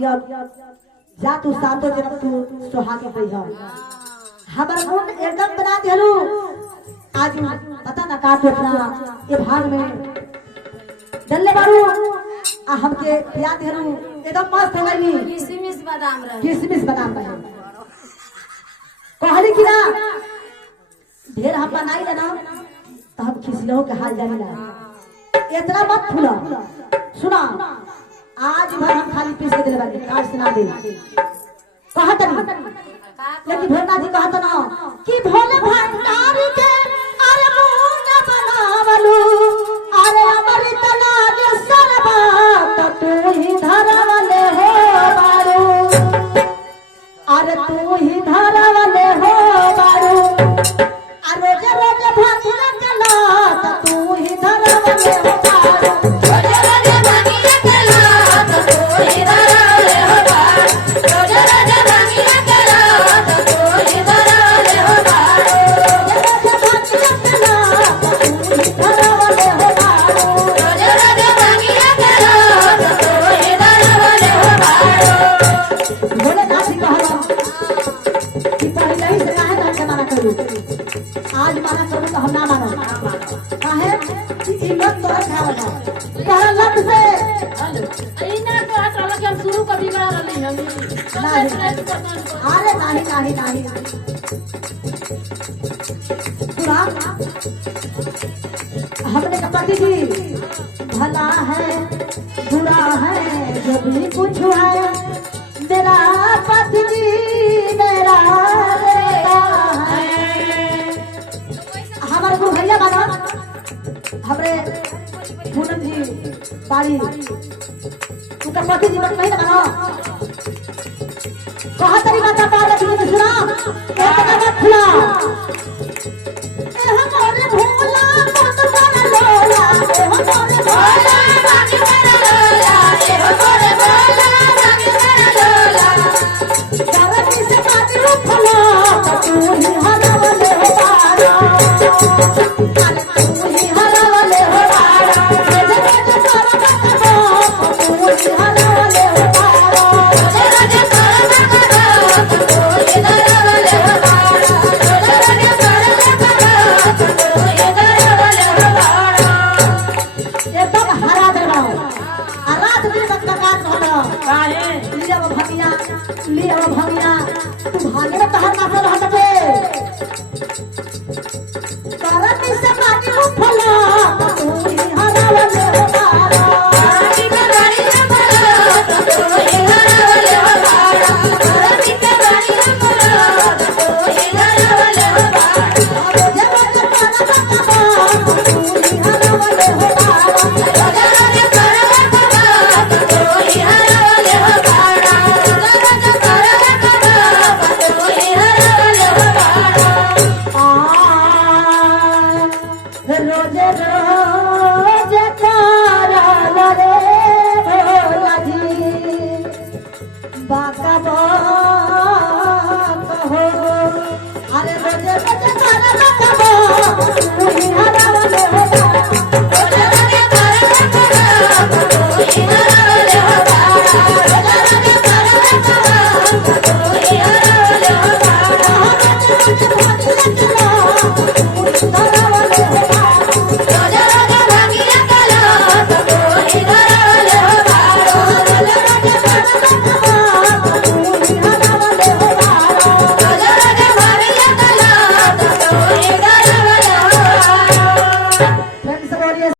जा तू सातो जन्म तू सुहागे हो हमर गुण एकदम बना देलू आज पता ना का अपना ये भाग में। डल्ले बारू आ हमके याद देलू एकदम मस्त हो गई। किशमिश बादाम रहे किसमिस बादाम रहे कहली कि ना ढेर हम बनाई ना तो हम खिसलो के हाल जानी ना इतना मत फूला सुना आज भर हम खाली पीस के दिले बानी काट सुना दे कहत नहीं। लेकिन भोला जी कहत ना। कि भोले भंडारी के अरे मुंड बनावलू। अरे अमृत लाज सरबा तो तू ही धरवले हो बारू अरे तू ही धरवले हो बारू अरे रोज रोज भांगना चला तो तू ही धरवले काहे आज मना करू तो हम ना मानो। काहे? कि ई मत तोरा खावला तोरा लत से? तो हम शुरू कभी रही हम अरे नाही नाही नाही सुना हमने कहा पति जी भला है बुरा है जो भी कुछ है जी बाड़ी उनका पति जीवन नहीं मानो कहा तरी माता पार्वती ने सुना एक मत खुला एकदम दे हूँ रात भी तक काट होना काहे? लिया वो भगिया लिया वो भगिया रोज रोज कारल रे भोला